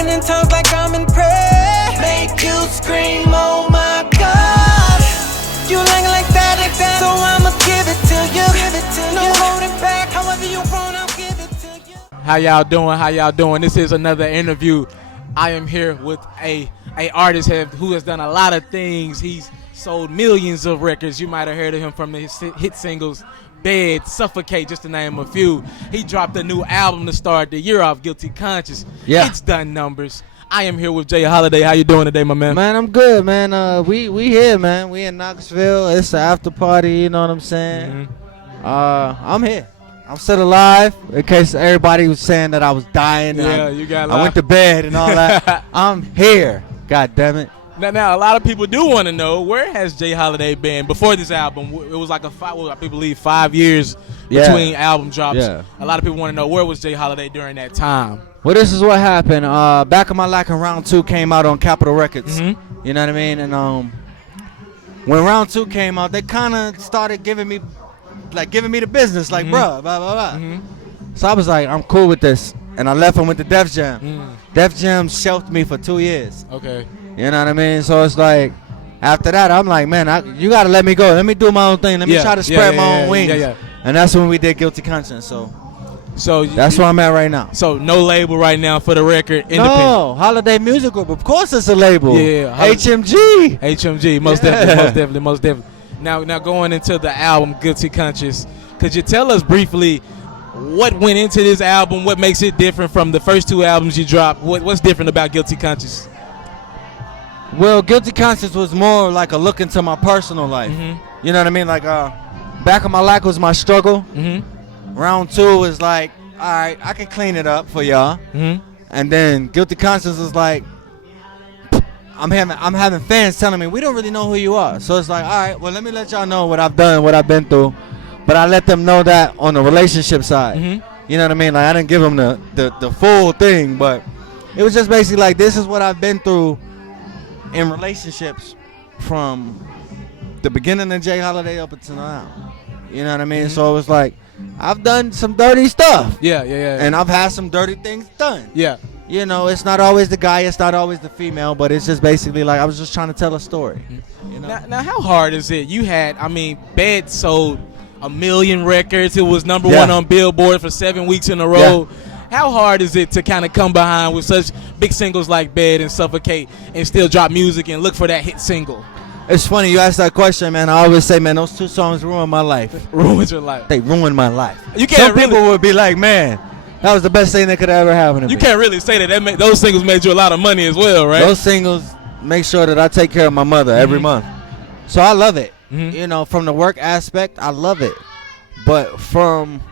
Speaking in tongues like I'm in prayer. Make you scream, oh my God. You like that, so I'ma give it to you. No holding back, however you want, I'll give it to you. How y'all doing? How y'all doing? This is another interview. I am here with a artist who has done a lot of things. He's sold millions of records. You might have heard of him from the hit singles Bed, Suffocate, just to name a few. He dropped a new album to start the year off, Guilty Conscious. Yeah. It's done numbers. I am here with Jay Holiday. How you doing today, my man? Man, I'm good, man. We here, man. We in Knoxville. It's the after party, you know what I'm saying? Mm-hmm. I'm here. I'm still alive, in case everybody was saying that I was dying. Yeah, you got I went to bed and all that. I'm here. God damn it. Now, a lot of people do want to know, where has Jay Holiday been before this album? It was like I believe 5 years between album drops. Yeah. A lot of people want to know, where was Jay Holiday during that time? Well, this is what happened. Back of My Life and Round 2 came out on Capitol Records. Mm-hmm. You know what I mean? And when Round 2 came out, they kind of started giving me the business, like, bruh, blah, blah, blah. Mm-hmm. So I was like, I'm cool with this. And I left and went to Def Jam. Def Jam shelved me for 2 years. Okay. You know what I mean? So it's like, after that, I'm like, man, you got to let me go. Let me do my own thing. Let me try to spread my own wings. Yeah. And that's when we did Guilty Conscience. So that's where I'm at right now. So no label right now for the record. Independent. No, Holiday Music Group. Of course it's a label. Yeah. HMG. Most definitely. Now going into the album Guilty Conscious, could you tell us briefly what went into this album? What makes it different from the first 2 albums you dropped? What's different about Guilty Conscious? Well, Guilty Conscience was more like a look into my personal life. Mm-hmm. You know what I mean? Like, Back of My Life was my struggle. Mm-hmm. Round 2 was like, all right, I can clean it up for y'all. Mm-hmm. And then Guilty Conscience was like, I'm having fans telling me we don't really know who you are. So it's like, all right, well, let me let y'all know what I've done, what I've been through. But I let them know that on the relationship side. Mm-hmm. You know what I mean? Like, I didn't give them the full thing, but it was just basically like, this is what I've been through in relationships from the beginning of Jay Holiday up until now. You know what I mean? Mm-hmm. So it was like, I've done some dirty stuff. Yeah. And I've had some dirty things done. Yeah. You know, it's not always the guy, it's not always the female, but it's just basically like I was just trying to tell a story. You know? Now how hard is it? You had, Bed sold 1 million records. It was number 1 on Billboard for 7 weeks in a row. Yeah. How hard is it to kind of come behind with such big singles like Bed and Suffocate and still drop music and look for that hit single? It's funny you asked that question, man. I always say, man, those 2 songs ruined my life. Ruined your life. They ruined my life. Some people would be like, man, that was the best thing that could ever happen to me. You can't really say that those singles made you a lot of money as well, right? Those singles make sure that I take care of my mother every month. So I love it. Mm-hmm. You know, from the work aspect, I love it. But from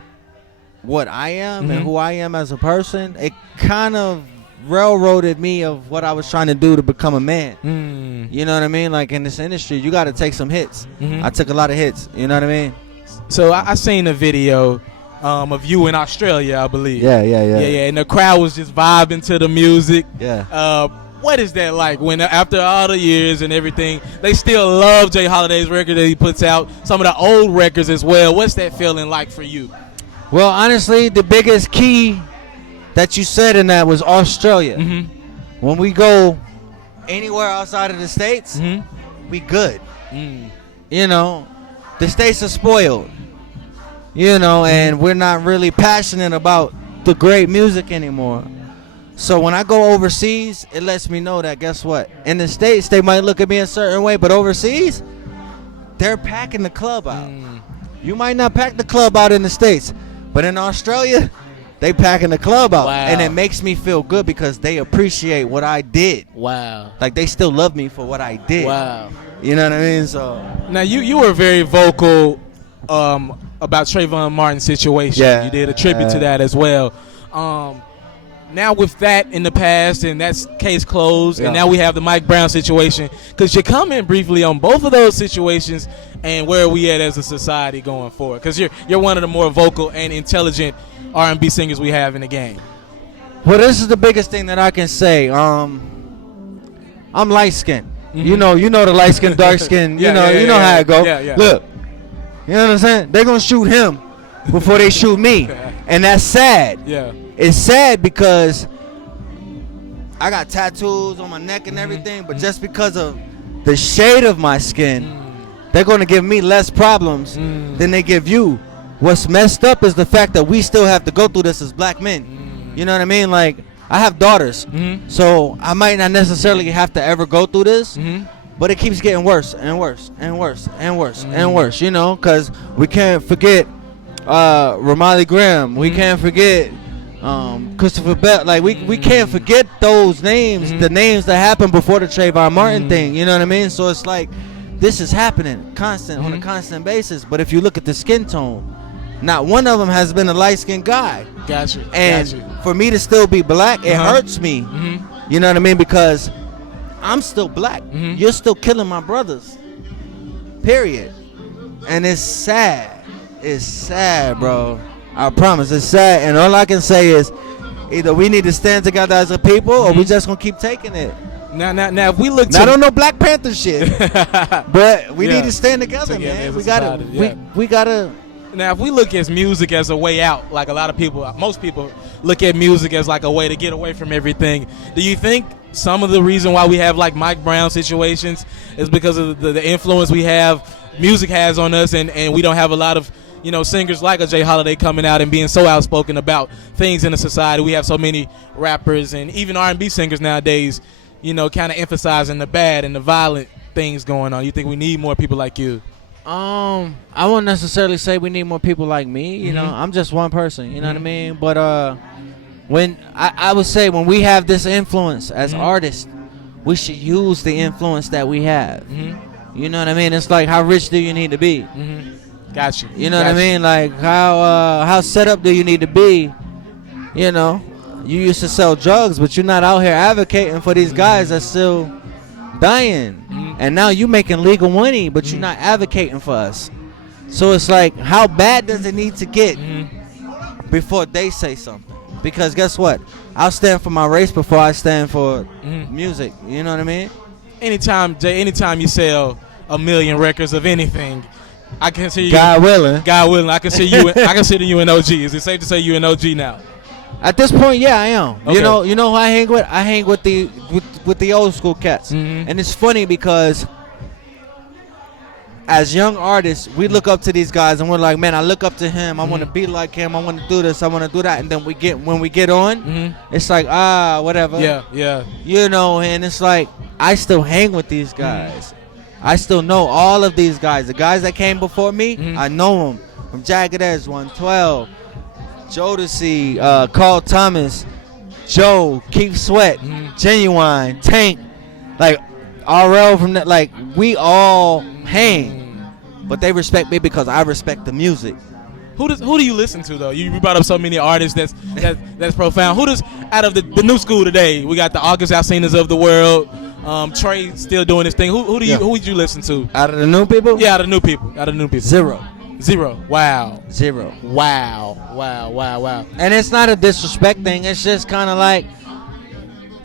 what I am and who I am as a person, it kind of railroaded me of what I was trying to do to become a man. You know what I mean? Like, in this industry, you got to take some hits. I took a lot of hits. You know what I mean? So I seen a video of you in Australia, I believe. Yeah. And the crowd was just vibing to the music. Yeah. What is that like when, after all the years and everything, they still love Jay Holiday's record that he puts out, some of the old records as well? What's that feeling like for you? Well, honestly, the biggest key that you said in that was Australia. When we go anywhere outside of the States, we good. You know, the States are spoiled. You know, and we're not really passionate about the great music anymore. So when I go overseas, it lets me know that, guess what? In the States, they might look at me a certain way, but overseas, they're packing the club out. You might not pack the club out in the States, but in Australia, they packing the club out. Wow. And it makes me feel good because they appreciate what I did. Wow. Like, they still love me for what I did. Wow. You know what I mean? So now you were very vocal about Trayvon Martin's situation. Yeah. You did a tribute to that as well. Now with that in the past, and that's case closed, and now we have the Mike Brown situation. Could you comment briefly on both of those situations and where are we at as a society going forward? Because you're one of the more vocal and intelligent R&B singers we have in the game. Well, this is the biggest thing that I can say. I'm light-skinned. You know the light-skinned, dark-skinned. You know how it go. Yeah. Look, you know what I'm saying? They're going to shoot him before they shoot me. And that's sad. Yeah. It's sad because I got tattoos on my neck and everything, but just because of the shade of my skin, they're going to give me less problems than they give you. What's messed up is the fact that we still have to go through this as black men. You know what I mean? Like, I have daughters, so I might not necessarily have to ever go through this, but it keeps getting worse and worse and worse and worse and worse, you know, because we can't forget Ramali Graham. We can't forget Christopher Bell. Like, we can't forget those names, the names that happened before the Trayvon Martin thing, you know what I mean? So it's like, this is happening on a constant basis. But if you look at the skin tone, not one of them has been a light-skinned guy. Gotcha. And for me to still be black, it hurts me. You know what I mean? Because I'm still black. You're still killing my brothers. Period. And it's sad. It's sad, bro. I promise. It's sad. And all I can say is either we need to stand together as a people or we just going to keep taking it. Now, if we look I don't know Black Panther shit, but we need to stand together, man. We gotta. Now, if we look at music as a way out, like a lot of people, most people look at music as like a way to get away from everything. Do you think some of the reason why we have like Mike Brown situations is because of the influence music has on us, and we don't have a lot of, you know, singers like a Jay Holiday coming out and being so outspoken about things in the society? We have so many rappers and even R&B singers nowadays, you know, kind of emphasizing the bad and the violent things going on. You think we need more people like you? I won't necessarily say we need more people like me. You know, I'm just one person. You know what I mean? But when I would say when we have this influence as artists, we should use the influence that we have. You know what I mean? It's like, how rich do you need to be? Got you. You know what I mean? Like, how set up do you need to be? You know, you used to sell drugs, but you're not out here advocating for these guys that's still dying. And now you making legal money, but you're not advocating for us. So it's like, how bad does it need to get before they say something? Because guess what? I'll stand for my race before I stand for music. You know what I mean? Anytime you sell 1 million records of anything, I consider you. God willing, I consider you. I consider you an OG. Is it safe to say you an OG now? At this point, yeah, I am. Okay. You know who I hang with? I hang with the old school cats. And it's funny because as young artists, we look up to these guys and we're like, man, I look up to him. I want to be like him. I want to do this. I want to do that. And then when we get on, it's like, whatever. Yeah. You know, and it's like, I still hang with these guys. I still know all of these guys. The guys that came before me, I know them. From Jagged Edge, 112. Jodeci, Carl Thomas, Joe, Keith Sweat, Genuine, Tank, like RL from that. Like, we all hang, but they respect me because I respect the music. Who do you listen to though? You brought up so many artists that's profound. Who does, out of the new school today? We got the August Alsinas of the world. Trey still doing his thing. Who would you listen to? Out of the new people? Yeah, out of the new people. Zero. Wow. Zero. Wow. And it's not a disrespect thing. It's just kind of like,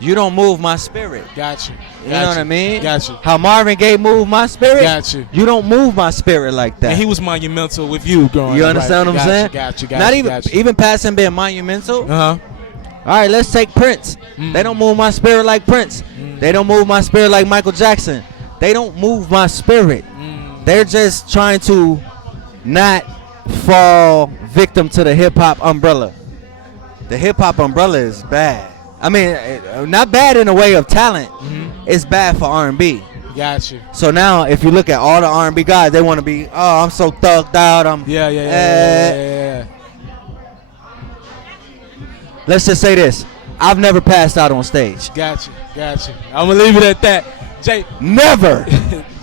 you don't move my spirit. Got you. You know what I mean? Got you. How Marvin Gaye moved my spirit? Got you. You don't move my spirit like that. And he was monumental with you growing up. You understand what I'm saying? Got you. Not even past him being monumental. All right, let's take Prince. They don't move my spirit like Prince. They don't move my spirit like Michael Jackson. They don't move my spirit. They're just trying to not fall victim to the hip-hop umbrella. The hip-hop umbrella is bad. I mean, not bad in a way of talent. It's bad for R&B. Gotcha. So now, if you look at all the R&B guys, they want to be, I'm so thugged out. Yeah. Let's just say this. I've never passed out on stage. Gotcha. I'm going to leave it at that. Jay. Never.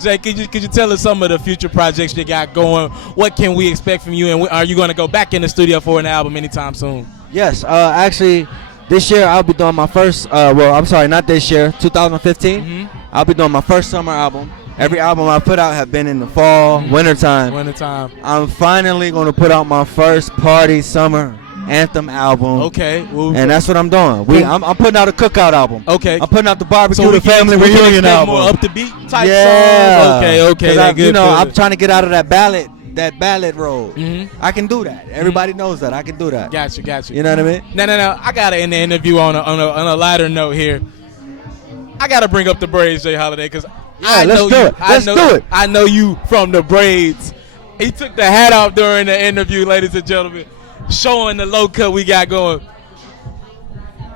Jay, could you tell us some of the future projects you got going? What can we expect from you? And are you going to go back in the studio for an album anytime soon? Yes. Actually, this year I'll be doing my first, not this year, 2015. I'll be doing my first summer album. Every album I put out have been in the fall, wintertime. I'm finally going to put out my first party summer anthem album. Okay. And that's what I'm doing. I'm putting out a cookout album. Okay. I'm putting out the barbecue the family reunion album. More up to beat type songs. Okay. I'm trying to get out of that ballad road. I can do that. Everybody knows that. I can do that. Gotcha. You know what I mean? No. I gotta end the interview on a lighter note here. I gotta bring up the braids, Jay Holiday, because let's do it. Let's do it. I know you from the braids. He took the hat off during the interview, ladies and gentlemen, showing the low cut we got going.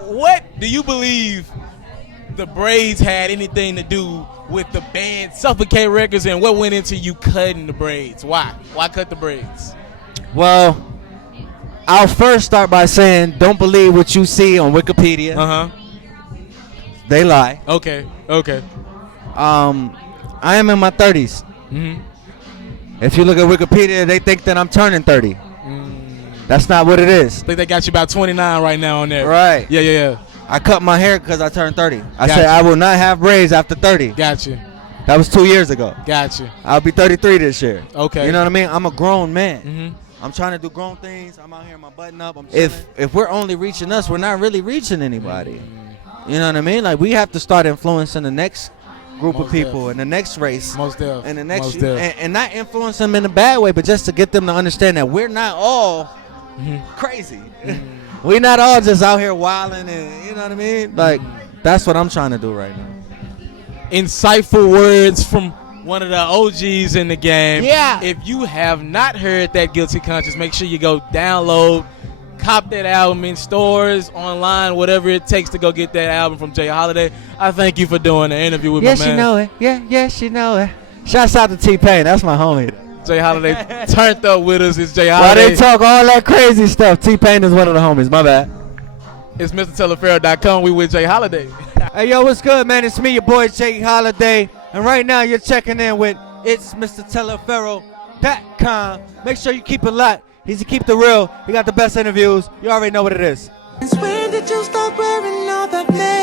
What do you believe the braids had anything to do with the band Suffocate Records, and what went into you cutting the braids? Why? Why cut the braids? Well, I'll first start by saying, don't believe what you see on Wikipedia. They lie. Okay. I am in my 30s. Mm-hmm. If you look at Wikipedia, they think that I'm turning 30. That's not what it is. I think they got you about 29 right now on there. Right. Yeah. I cut my hair because I turned 30. I said I will not have braids after 30. Gotcha. That was 2 years ago. Gotcha. I'll be 33 this year. Okay. You know what I mean? I'm a grown man. Mm-hmm. I'm trying to do grown things. I'm out here in my button up. If we're only reaching us, we're not really reaching anybody. You know what I mean? Like, we have to start influencing the next group of people and the next race. Most definitely. And the next and not influence them in a bad way, but just to get them to understand that we're not all crazy. We're not all just out here wilding, and you know what I mean? Like, that's what I'm trying to do right now. Insightful words from one of the OGs in the game. Yeah. If you have not heard that Guilty Conscience, make sure you go download, cop that album in stores, online, whatever it takes to go get that album from Jay Holiday. I thank you for doing the interview with my man. Yes, you know it. Yes, you know it. Shouts out to T-Pain. That's my homie. Jay Holiday turned up with us. It's Jay While Holiday. they talk all that crazy stuff, T-Pain is one of the homies. My bad. It's MrTaliaferro.com. We with Jay Holiday. Hey, yo, what's good, man? It's me, your boy, Jay Holiday. And right now, you're checking in with It's MrTaliaferro.com. Make sure you keep it locked. He's to keep the real. He got the best interviews. You already know what it is. When did you stop wearing all that makeup?